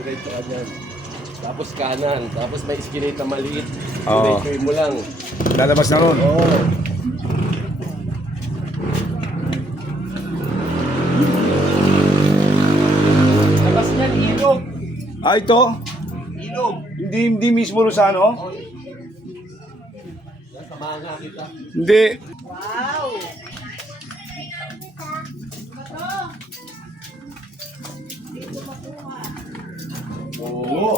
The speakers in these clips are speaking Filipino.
Diretso ka dyan. Tapos kanan. Tapos may escalate na maliit. Oo. Diretso mo lang. Lalabas na ron. Oo. Labas niyan, ilog. Ah, ito? Ilog. Hindi mismo rin sa ano? Samahan nga kita. Hindi. Oo.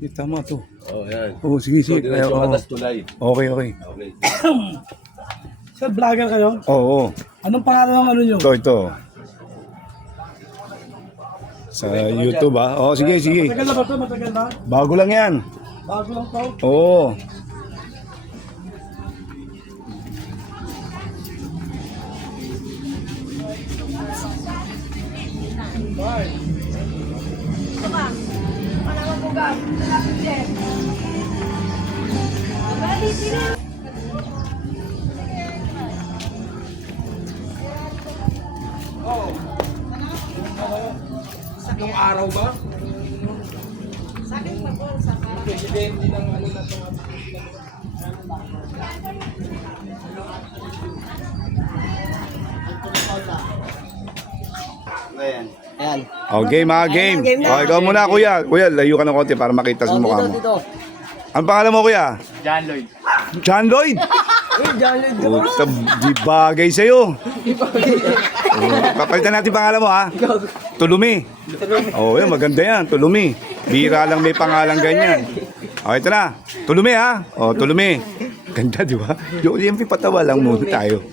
Hindi, tama to. Oh, yan. Oo, sige, So, sige. diretso ka, Oo. tas tulay. Okay, okay. Okay. Sir, vlogger kayo? Oo. Anong pangalan ng ano nyo? Ito. Sa YouTube ah. Oo, sige, sige. Matagal na ba ito? Matagal na? Bago lang yan. Bago lang to? Oo. Yung araw ba? Presidente ng ano na to. Ayan. Oh, game ah, game. Oh, ikaw muna kuya. Kuya, layo ka ng konti para makita sa mukha mo. Dito. Ang pangalan mo kuya? John Lloyd. John Lloyd? Puta, di bagay sa'yo. Papalitan natin pangalan mo ha. Tulumi. Oh, yun, maganda yan. Tulumi. Bira lang may pangalan ganyan. Oh, ito na. Tulumi ha. Oh, Tulumi. Ganda, di ba? Yung patawa lang muna tayo.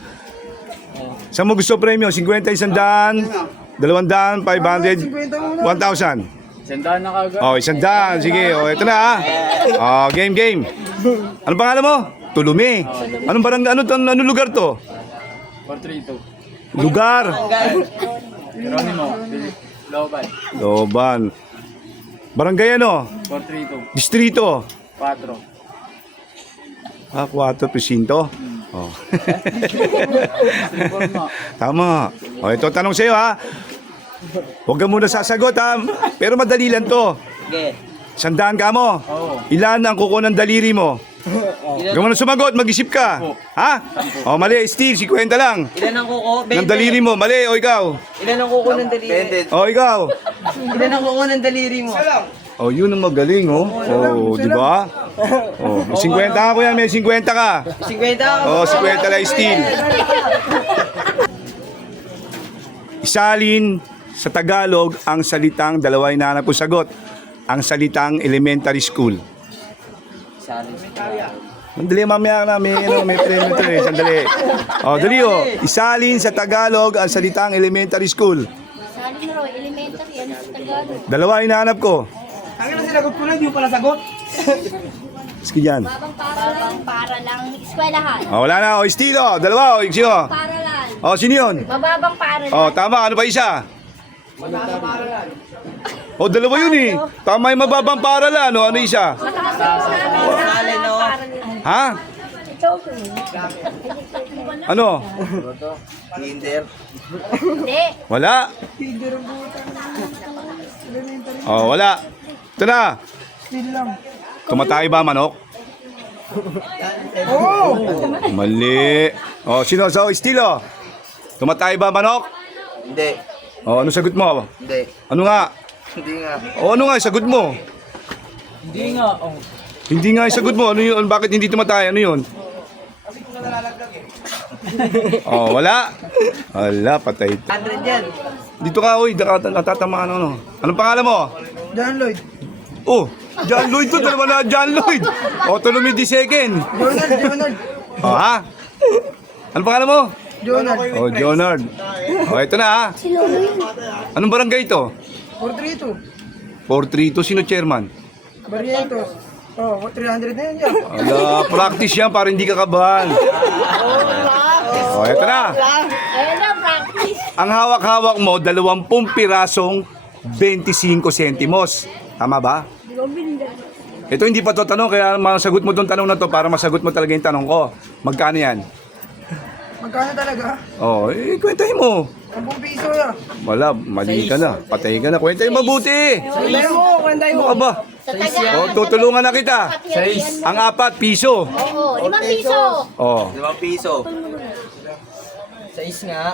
Saan mo gusto premyo? 50, 100, 200, 500, 1,000. Sandaan na kagad. Oh, 100. Sige, oh, ito na ha. Oh, game, game. Anong pangalan mo? Tulumi. Anong anong lugar to? 432. Lugar. Geronimo. Loban. Loban. Barangay ano? 432. Distrito. 4. Ah, 4 presinto. Oh. Tama. Oh, ito tanong sa'yo ha. Huwag ka muna sasagot ha. Pero madali lang to. Okay. 100 ka mo. Oo. Ilan ang kuko ng daliri mo? Huwag mo na sumagot, mag-isip ka. Ha? Oh, mali, Steve, 50 lang. Ilan ang kuko? Ng daliri mo, mali, o ikaw. Ilan ang kuko ng daliri? O ikaw. Ilan ang kuko ng daliri mo? Oh, yun ang magaling, oh. Oh, di ba? Oh, may 50 ka kuya, may 50 ka. 50 ka. Oh, 50 lang steel. Isalin sa Tagalog ang salitang dalawa hinahanap ko sagot. Ang salitang elementary school. Sandali, mamaya na, may premyo to eh. Sandali. Oh, dali oh. Isalin sa Tagalog ang salitang elementary school. Saling mo, elementary, ano sa Tagalog? Dalawa hinahanap ko. Ang ina sinagot ko na, hindi mo pala sagot. Sige yan. Babang para lang, eskwelahan. Oh, wala na. Oh, estilo. Dalawa. Oh, sino? Paralan. Oh, sino yun? Mababang para lang. Oh, tama. Ano pa isa? Oh, dalawa yun eh. Tama yung mababang paralan. Ano isa? Mataas na paralan, no? Ha? Ito. Ano? Kinder. Hindi. Wala. Oh, wala. Ito na. Tumatay ba manok? Mali. Oh, sino? So, estilo. Tumatay ba manok? Hindi. Oh, ano sagot mo? Hindi. Ano nga? Hindi nga. Oh, ano nga yung sagot mo? Hindi nga. Oh. Hindi nga yung sagot mo. Ano yun? Bakit hindi tumatay? Ano yun? Oh, wala. Wala, patay. 100 yan. Dito ka, oy. Natatamaan ano. Anong pangalan mo? John Lloyd. Oh, John Lloyd to. Dalawa na John Lloyd. Oh, tulumi di second. Jonard. Oh, ha? Anong pangalan mo? Jonard. Oh, Jonard. Oh, ito na ha. Anong barangay ito? 432. 432. Sino chairman? Barrientos. Oh, 300 na yan. Ala, practice yan para hindi ka kabahan. Oh, ito na. Ayun na, practice. Ang hawak-hawak mo, 20 pirasong 25 sentimos. Tama ba? Ito hindi pa to tanong, kaya masagot mo tong tanong na to para masagot mo talaga yung tanong ko. Magkano yan? Magkano talaga? Oh, kwentahin mo. 10 piso yan. Wala, mali ka na. Patay ka na. Kwentahin mabuti. Ano ka ba? Sa taga. Oh, tutulungan na kita. Size. Ang 4, piso. Oo, 5 piso. Oh. 5 piso. Size nga.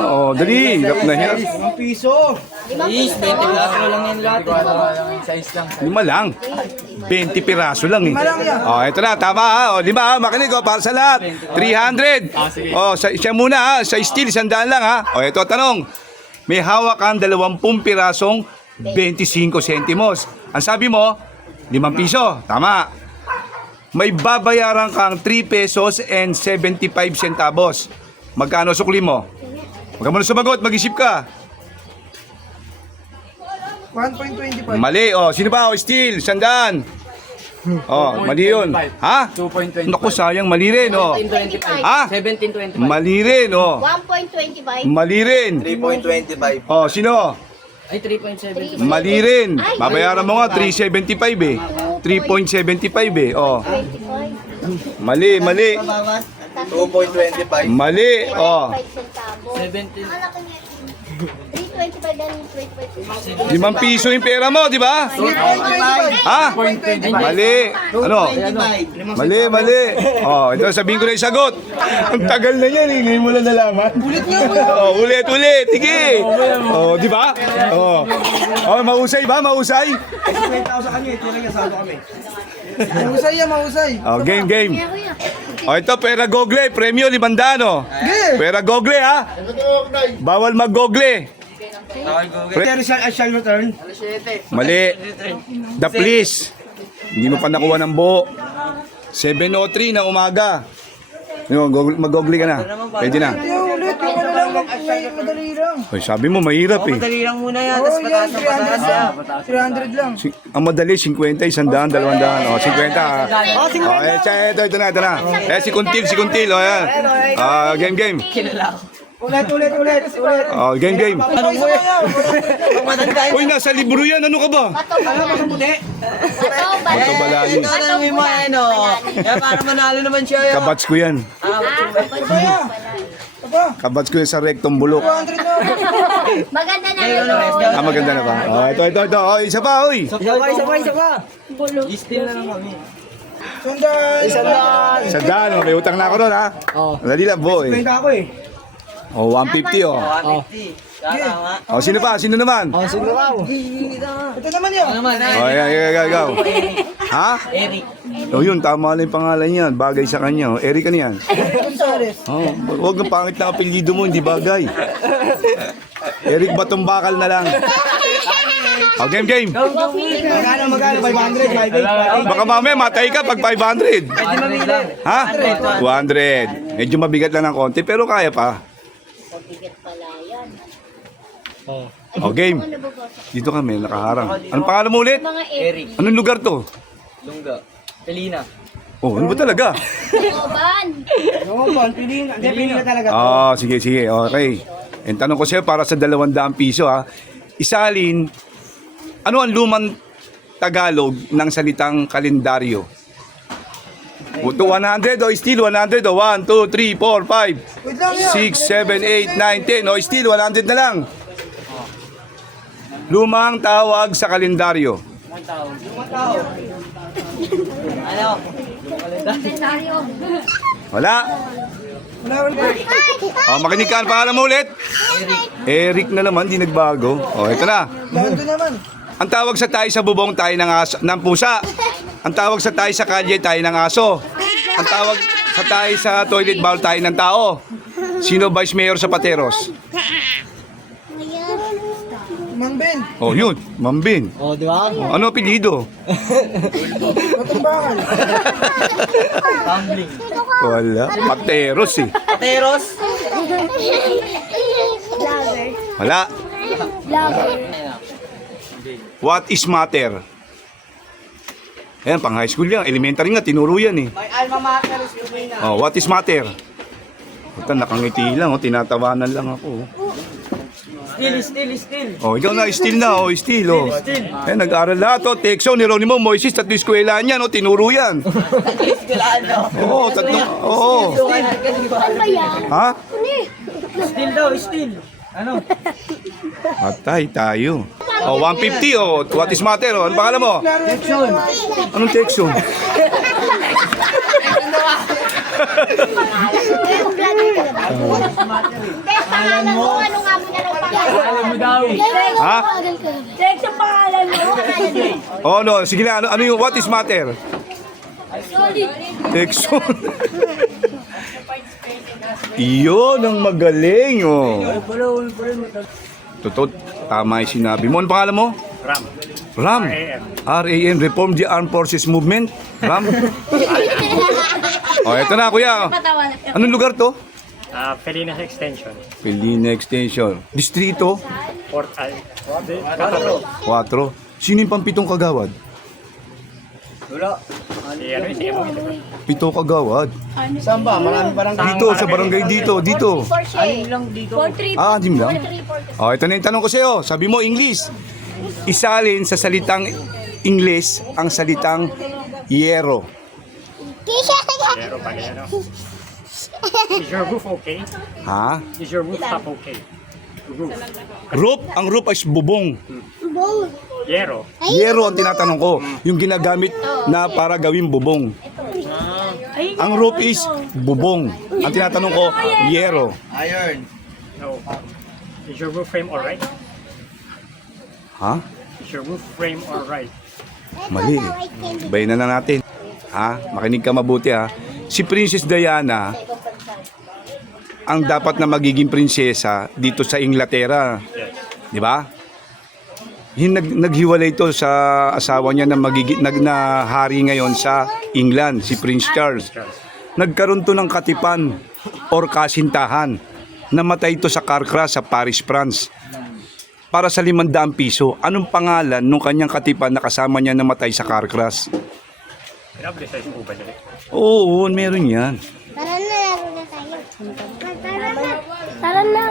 Oh, dali. Hirap na hirap. 5 piso. 5 piso. lang yan lahat. Size lang. 5 lang. 20 piraso lang eh. 5 lang yan. Oh, ito na, tama ha. Oh, 5 ha, makinig oh, para sa lahat. 300. Oh, siya muna ha, sa steel, 100 lang ha. Oh, ito tanong. May hawak kang 20 pirasong 25 sentimos. Ang sabi mo, 5 piso. Tama. May babayaran kang 3 pesos and 75 centavos. Magkano sukli mo? Huwag ka muna sumagot, mag-isip ka. 1.25. Mali, oh. Sino ba? Oh, steel, 100. Oh, mali yun. Ha? 2.25. Naku, sayang, mali rin, oh. Ha? 17.25. Mali rin, oh. 1.25. Mali rin. 3.25. Oh, sino? Ay, 3.7. Mali rin. Babayaran mo nga, 3.75 eh. 3.75 eh, oh. 25. Mali, mali. 2.25. Mali, oh. 5 centavos. 17. 3.25 dan 3.25. 5 piso yung pera mo, di ba? 3.25. Ha? Mali. Ano? Mali, mali. Oh, ito sabihin ko na yung sagot. Ang tagal na yan, eh. Ngayon mo lang nalaman. Ulit nga po. Oh, ulit, ulit. Sige. Oh, di ba? Oh. Oh, mausay ba? Mausay? Mahusay yan, mahusay. Oh, game, game. Oh, ito, pera gogle. Premyo, 500, oh. Sige. Pera gogle, ha? Bawal mag-gogle. Pero I shall return. Mali. The please. Hindi mo pa nakuha ng buo. 7:03 na umaga. Yun, mag-gogle ka na. Pwede na. Hindi, ulit. Yung ano lang, madali lang. Oy, sabi mo, mahirap eh. Madali lang muna yan. Oo, yan. 300 lang. 300 lang. Ang madali, 50, 100, 200. Oh, 50. Oh, ito na. Eh, si Kuntil. Oh, yan. Ah, game. Ulit. Oh, game. Ano mo yan? Uy, nasa libro yan. Ano ka ba? Bato balay. Bato balay. Ito na may ano. Kaya para manalo naman siya yun. Kabats ko yan. Aba, Kabats ko yan sa rectum bulok. 200 na. Maganda na yun. Ah, maganda na ba? Oh, ito. Oh, isa pa, uy. Isa pa. Sandal. Sa daan, may utang na ako ron, ha? Dali lang, boy. Kwenta ako eh. Oh, 150, oh. 150. Tama. Oh, sino pa? Sino naman? Sino raw? Ito naman yun. Oh, ikaw. Ha? Eric. Oh, yun, tama lang yung pangalan niyan. Bagay sa kanya. Oh, Eric, ano yan? Gonzales. Oh, huwag ng pangit na apelyido mo, hindi bagay. Eric Batumbakal na lang. Oh, game. Magkano? 500, 500. Baka mamaya matay ka pag 500. Ha? 200. Medyo mabigat lang ng konti, pero kaya pa. Bigat pala yan. Oh, game. Dito kami, nakaharang. Anong pangalan mo ulit? Mga Eric. Anong lugar to? Lungga. Pelina. Oh, ano ba talaga? Oban. Oo, piliin. Hindi, piliin na talaga. Ah, sige. Okay. And tanong ko sa'yo para sa 200 piso, ha. Isalin, ano ang lumang Tagalog ng salitang kalendaryo? 100 o still 100 o 1, 2, 3, 4, 5, Wait lang yan. 6, 7, 8, 9, 10 o still 100 na lang. Lumang tawag sa kalendaryo. Ano? Kalendaryo. Wala. Oh, makinig ka. Ang pangalan mo ulit? Eric na naman, di nagbago. Oh, ito na. Dahil naman. Ang tawag sa tayo sa bubong, tayo ng pusa. Ang tawag sa tayo sa kalye, tayo ng aso. Ang tawag sa tayo sa toilet bowl, tayo ng tao. Sino vice mayor sa Pateros? Mang Ben. Oh, yun. Mambin. Oh, di ba? Oh, ano apelyido? Matumbakan. Tumbling. Wala. Pateros eh. Pateros. Vlogger. Wala. Vlogger. What is matter? Ayan, pang high school yan. Elementary nga, tinuro yan eh. May alma mater is Lumina. Oh, what is matter? Ito, nakangiti lang, oh. Tinatawanan lang ako. Still. Oh, ikaw na, still na, oh, still, oh. Eh, nag-aral lahat, oh. Tekso ni Ronimo Moises, tatlo eskwelahan yan, oh. Tinuro yan. Oo, tatlong, oo. Ano ba yan? Ha? Still daw, still. Ano? Patay tayo. Oh, 150, oh. What is matter, oh. Ano pangalan mo? Action. Anong tekso? Pangalan mo, ano nga mo na lang pangalan mo daw. Ha? Text ang pangalan mo. Oh, no. Sige na, ano yung what is matter? Tekso. Iyon ang magaling, oh. Totoo, tama yung sinabi mo. Ano pangalan mo? Ram. Ram. R.A.M. Reform the Armed Forces Movement. Ram. Oh, eto na, kuya. Anong lugar to? Pelinas Extension. Pelina Extension. Distrito? Port Al. 4. Sino yung pampitong kagawad? Si ano yung sige mo ito. 7 kagawad. Saan ba? Marami parang Dito, sa barangay dito. Ayun lang dito. 4-3. Ah, dim lang. Oh, ito na yung tanong ko sa'yo. Sabi mo, English. Isalin sa salitang English ang salitang yero. Pero pala ano. Is your roof okay? Ha? Is your rooftop okay? Roof. Roof, ang roof ay bubong. Yero. Yero ang tinatanong ko. Yung ginagamit na para gawing bubong. Ang roof is bubong. Ang tinatanong ko, yero. Iron. No. Is your roof frame alright? Ha? Is your roof frame alright? Mali. Bayin na natin. Ha? Makinig ka mabuti, ha. Si Princess Diana ang dapat na magiging prinsesa dito sa Inglaterra. Yes. Di ba? Naghiwalay ito sa asawa niya na magiging na hari ngayon sa England, si Prince Charles. Nagkaroon to ng katipan or kasintahan. Namatay ito sa car crash sa Paris, France. Para sa 500 piso. Anong pangalan nung kanyang katipan na kasama niya namatay sa car crash? Pinapublicize po ba nila? Oo, meron yan. Tara na, laro na tayo. Tara na.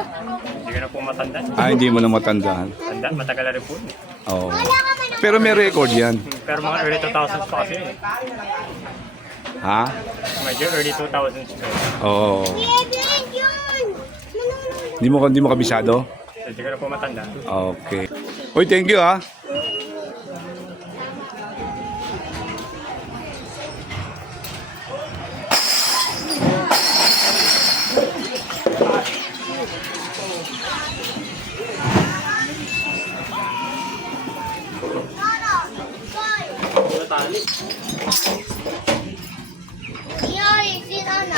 Hindi ka na po matanda. Hindi mo na matandaan. Matagal na rin po. Oo. Pero may record yan. Pero mga early 2000s pa kasi. Ha? Medyo early 2000s pa. Oo. Hindi mo kabisado? Hindi ka na po matanda. Okay. Uy, thank you, ha. Yoy, sino na?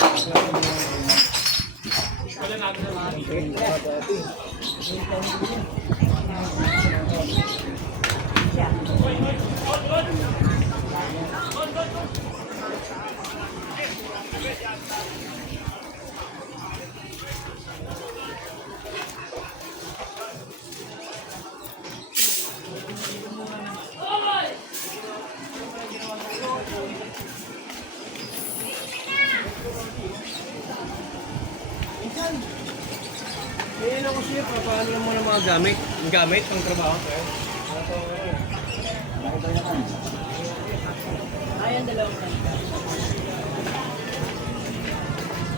Ngayon ako siya, paano mo ng mga gamit? Yung gamit, pang trabaho ko.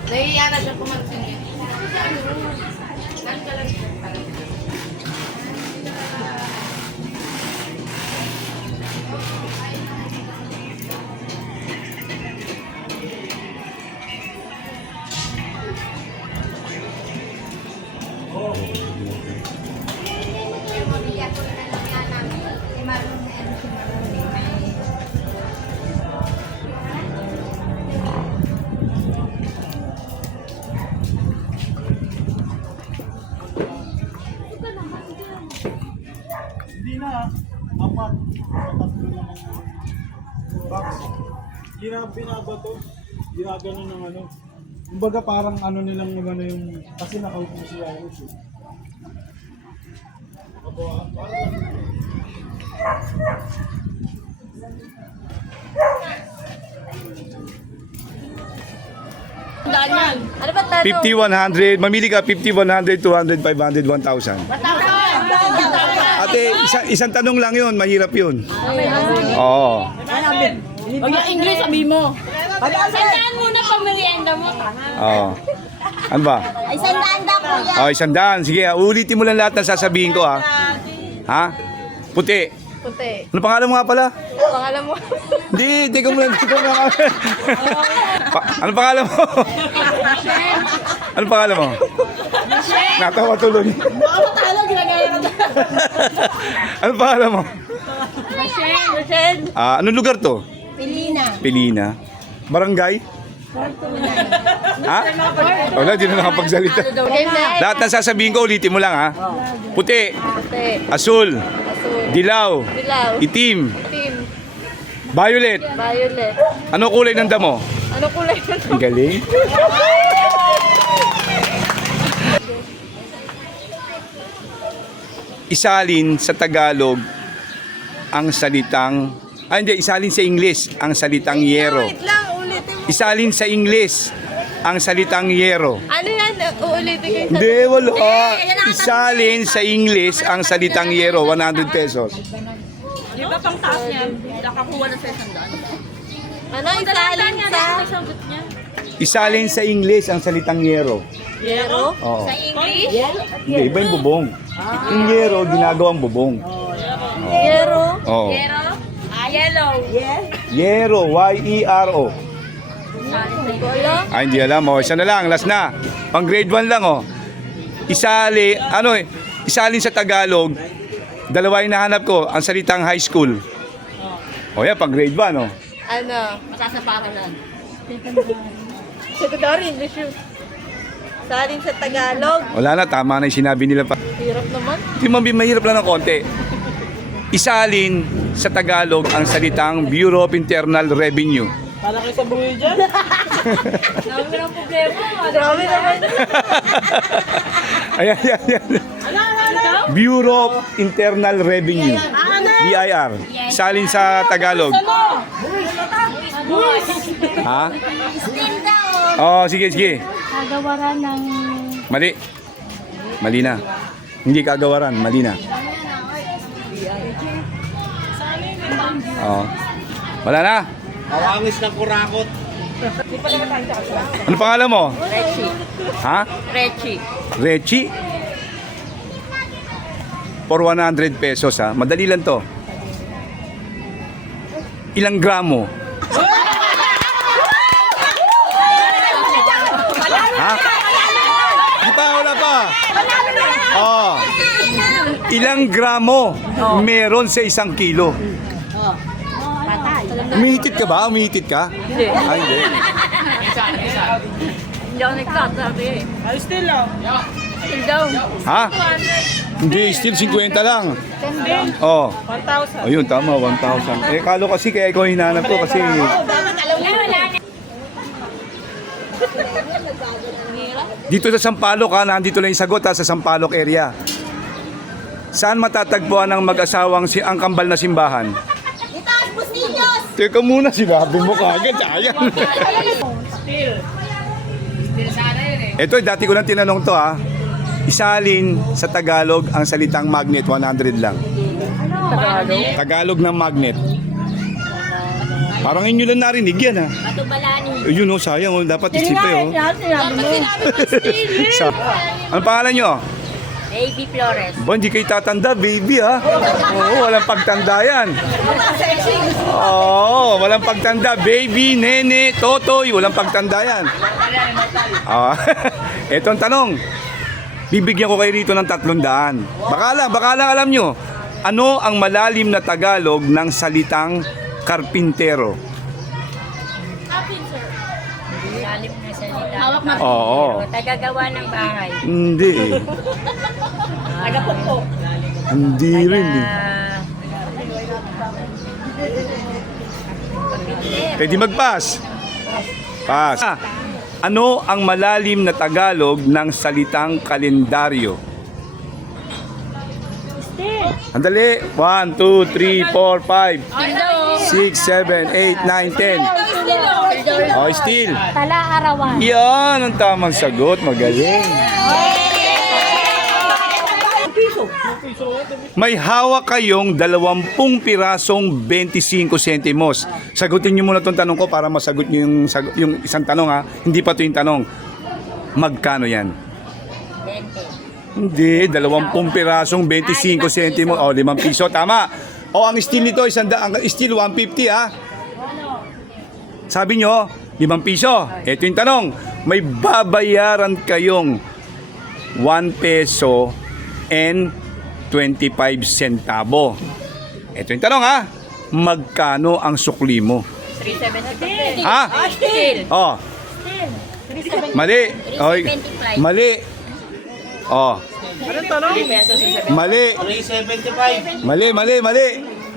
Nahihiya na siya kumagsingit. Hindi na, apat. Tatlo naman box. Binabato, ginagano ng ano. Kumbaga parang ano nilang ano yung, kasi nakaupo si Iris eh. Sandaan yan. Ano ba tanong? 50, 100. Mamili ka, 50, 100, 200, 500, 1,000. Ate, isang tanong lang yun. Mahirap yun. Oo. Pag yung English, sabi mo. Sandaan muna pamilienda mo. Oo. Ano ba? Ay, sandaan daw kuya. Oh, 100. Sige, ulitin mo lang lahat ng sasabihin ko, ha? Ha? Puti. Puti. Ano pangalan mo nga pala? Pangalan mo. Hindi, teka mo lang. Ano pangalan mo? Ano pangalan mo? Natawa tuloy. Ano pangalan mo? Rochelle. Anong lugar to? Pilina. Pilina. Barangay? Ha? Wala, di na nakapagsalita. Lahat ng sasabihin ko, ulitin mo lang, ha? Puti, Puti. asul, dilaw, Dilaw. itim, Team. violet. Violet. Ano kulay ng damo? Ano kulay? Ang galing. Isalin sa Tagalog ang salitang isalin sa English ang salitang yero. Isalin sa English ang salitang yero. Ano yan? Uulitin ko yung Hindi, wala. Isalin sa English ang salitang yero, 100 pesos. Di ba pang taas niya? Nakakuha na sa sandaan. Ano? Isalin sa... Isalin sa English ang salitang yero. Yero? Oo. Sa English? Hindi, iba yung bubong. Yung yero, ginagawang bubong. Yero? Oo. Yellow. Yero, Y-E-R-O. Wala. Hindi alam. Isa na lang, last na. Pang grade 1 lang, Isalin sa Tagalog, dalawa yung nahanap ko, ang salitang high school. Yan, pang grade 1, Ano? Masasaparalan. Secondary English yun. Salin sa Tagalog. Wala na, tama na yung sinabi nila pa. Hirap naman. Hindi, mahirap lang ng konti. Isalin sa Tagalog ang salitang Bureau of Internal Revenue. Para kayo sa buhay dyan. Dami ng problema. Dami naman. Ayan. Bureau of Internal Revenue. BIR. Salin sa Tagalog. Ha? Sige. Kagawaran ng... Mali. Mali na. Hindi kagawaran, mali na. Wala na. Awangis ng kurakot. Ano pangalan mo? Rechi. Ha? Rechi. Rechi? For 100 pesos, ha? Madali lang to. Ilang gramo? Ha? Wala pa. Ilang gramo meron sa 1 kilo? Umihitit ka ba? Umihitit ka? Hindi. Hindi. Hindi ako nagsasabi eh. Ay, still lang. Still down. Ha? Hindi, still 50 lang. 1,000. Ayun, tama, 1,000. Kalo kasi kaya ikaw hinanap ko kasi... Dito sa Sampaloc, nandito lang yung sagot, sa Sampaloc area. Saan matatagpuan ang mag-asawang ang kambal na simbahan? Itaas, Bustillos! Teka muna, sinabi mo kagad, sayang. Ito, dati ko lang tinanong to, Isalin sa Tagalog ang salitang magnet, 100 lang. Tagalog ng magnet. Parang inyo lang narinig yan, Patubalani. Yun, sayang, dapat isipin, Ano pangalan nyo? Baby Flores. Hindi kayo tatanda, baby, Oo, walang pagtanda yan. Oo, walang pagtanda. Baby, nene, totoy, walang pagtanda yan. Etong tanong. Bibigyan ko kayo rito ng 300. Baka lang alam nyo. Ano ang malalim na Tagalog ng salitang karpintero? Lalim na salita. Hawak na. Oo. Tagagawa ng bahay. Hindi. Tagapukpok. Hindi rin. Pwede mag-pass. Pass. Ano ang malalim na Tagalog ng salitang kalendaryo? Andali. 1, 2, 3, 4, 5, 6, 7, 8, 9, 10. Oh, steel. Tala arawan. Yan ang tamang sagot. Magaling. May hawak kayong 20 pirasong 25 sentimos. Sagutin niyo muna itong tanong ko para masagot niyo yung isang tanong ha. Hindi pa ito yung tanong. Magkano yan? 20. Hindi, 20 pirasong 25 sentimos. O, 5 piso. Tama. O, ang steel nito, ang steel 150 ha. Sabi nyo, 5 piso. Ito yung tanong. May babayaran kayong 1 peso and 25 centavo. Ito yung tanong ha. Magkano ang sukli mo? 375. Ha? Oh. Mali. Oy. Mali. Oh. Mali. 375. Mali.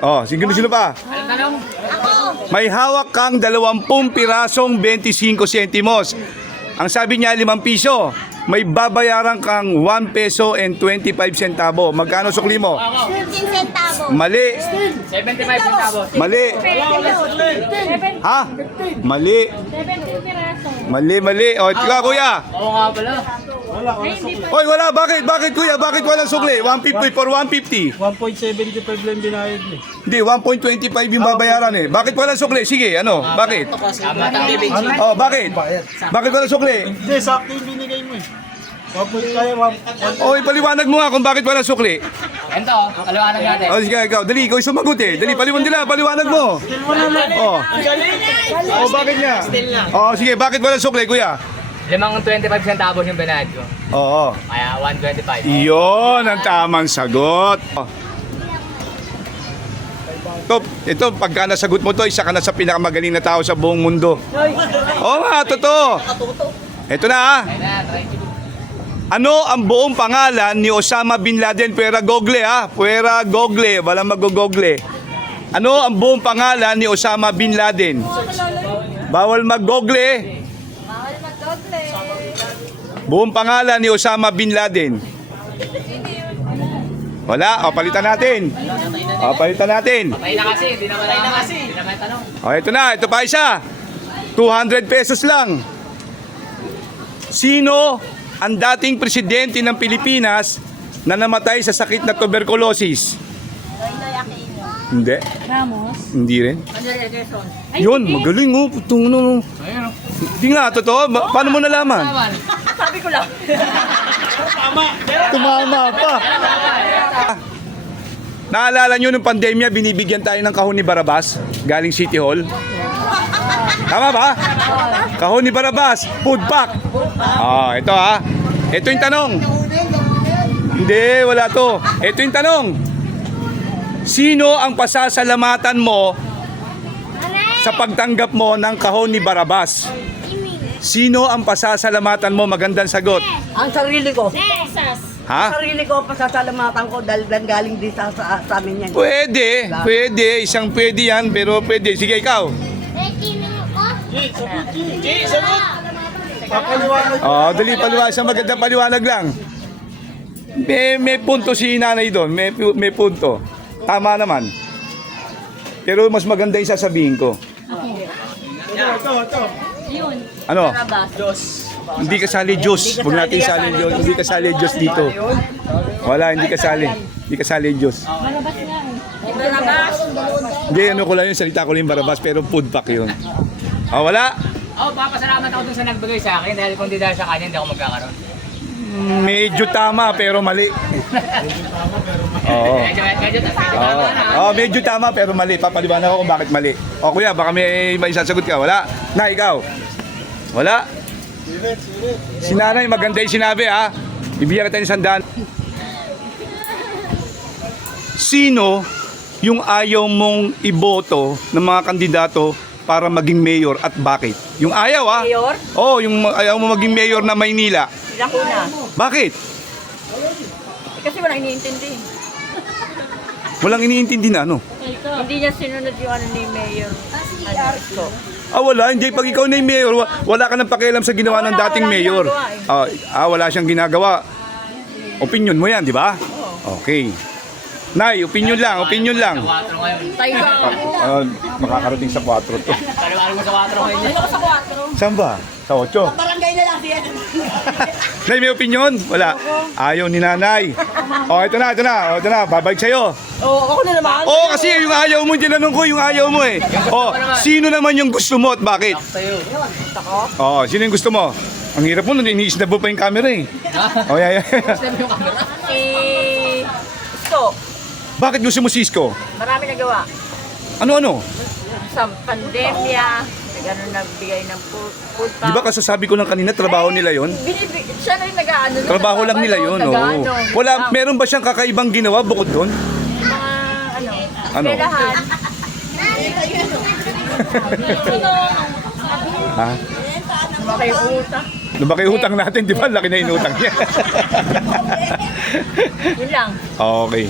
Oh, sino pa? May hawak kang 20 pirasong 25 sentimos. Ang sabi niya 5 piso. May babayaran kang 1 peso and 25 centavo. Magkano sukli mo? 15 centavos. Mali. 75 centavos. Mali. Ha? Mali. 70 piraso. Mali. O, tika kuya. Oo nga pala. Oy, wala. Bakit kuya? Bakit walang sukli? 150 for 150. 1.75 lang binayad niya. Hindi, 1.25 yung babayaran eh. Bakit walang sukli? Sige, ano? Bakit? Oh, bakit? Bakit walang sukli? Hindi, sakto yung binigay mo eh. 1.5. Oh, ipaliwanag mo nga kung bakit walang sukli. Ito, aliwanag natin. Oh, sige, ikaw. Dali, ikaw sumagot eh. Dali, paliwanag mo. Oh. Oh, bakit nga? Oh, sige, bakit walang sukli, kuya? 25 centavos yung binayad ko. Oo. Kaya 125. Iyon ang tamang sagot. Ito, pagka nasagot mo to, isa ka na sa pinakamagaling na tao sa buong mundo. Oo nga, totoo. Ito na ha. Ano ang buong pangalan ni Osama Bin Laden? Puwera Google ha. Puwera Google. Walang mag-google. Ano ang buong pangalan ni Osama Bin Laden? Bawal mag-google. Buong pangalan ni Osama Bin Laden. Wala. O, palitan natin. Patay na kasi, hindi naman tanong. O, ito na. Ito pa isa. 200 pesos lang. Sino ang dating presidente ng Pilipinas na namatay sa sakit na tuberculosis? Hindi. Ramos. Hindi rin. Yun, magaling oh. Putong no. Hindi nga, totoo. Paano mo nalaman? Sabi ko lang. Tumama pa. Naalala nyo nung pandemya, binibigyan tayo ng kahon ni Barabas galing City Hall? Tama ba? Kahon ni Barabas, food pack. Ito ha. Ito yung tanong. Hindi, wala to. Ito yung tanong. Sino ang pasasalamatan mo sa pagtanggap mo ng kahon ni Barabas? Sino ang pasasalamatan mo? Magandang sagot. Ang sarili ko. Texas. Ha? Sarili ko, pasasalamatan ko dahil galing din sa amin yan. Pwede. Isang pwede yan, pero pwede. Sige, ikaw. Dali, paliwanag. Isang magandang paliwanag lang. May punto si nanay doon. May punto. Tama naman. Pero mas maganda yung sasabihin ko. Yun. Ano? Hindi kasali Diyos. Huwag natin sali Diyos. Hindi kasali Diyos dito. Wala, hindi kasali. Hindi kasali Diyos. Barabas nga eh. Barabas. Hindi, ano ko lang yun. Salita ko lang yung Barabas, pero food pack yun. Wala? Papasalamat ako dun sa nagbigay sa akin dahil kung di dahil sa kanya, hindi ako magkakaroon. Medyo tama, pero mali. Oo. Medyo tama, pero mali. Papaliwanag ako kung bakit mali. Kuya, baka may isasagot ka. Wala? Na, ikaw? Wala? Si nanay, maganda yung sinabi ha. Bibigyan kita ng 100. Sino yung ayaw mong iboto ng mga kandidato para maging mayor at bakit? Yung ayaw ha? Mayor? Oo, yung ayaw mo maging mayor na Maynila. Sila ko na. Bakit? Kasi wala iniintindi. Walang iniintindi na ano? Hindi niya sinunod yung ano ni Mayor. Wala. Hindi. Pag ikaw na yung mayor, wala ka nang pakialam sa ginawa ng dating mayor. Wala siyang ginagawa. Opinion mo yan, di ba? Okay. Nay, opinion lang, opinion lang. Tayo ka. Makakarating sa 4 to. Taliwaran mo sa 4 ngayon. Tayo ka sa 4. Saan ba? Sa 8? Barangay na lang siya. Nay, may opinion? Wala. Ayaw ni nanay. Oh, ito na. Oh, ito na. Babalik sa'yo. Oo, ako na naman. Oh, kasi yung ayaw mo, tinanong ko yung ayaw mo eh. Oh, sino naman yung gusto mo at bakit? Sa'yo. Oh, sino yung gusto mo? Ang hirap mo, ini-snap mo pa yung camera eh. Oh, yeah. Gusto, Bakit gusto mo Cisco? marami nagawa. Ano? Sa pandemya, gano'n nagbigay ng food Di ba kasasabi ko lang kanina, trabaho nila yon? Siya na yung nag-ano. Trabaho lang nila yun, oo. Wala, meron ba siyang kakaibang ginawa bukod doon? Mga Ano? eskwelahan. Ha? Makiutang. Lumaki utang natin, di ba? Laki na inutang niya. Yun lang. Okay.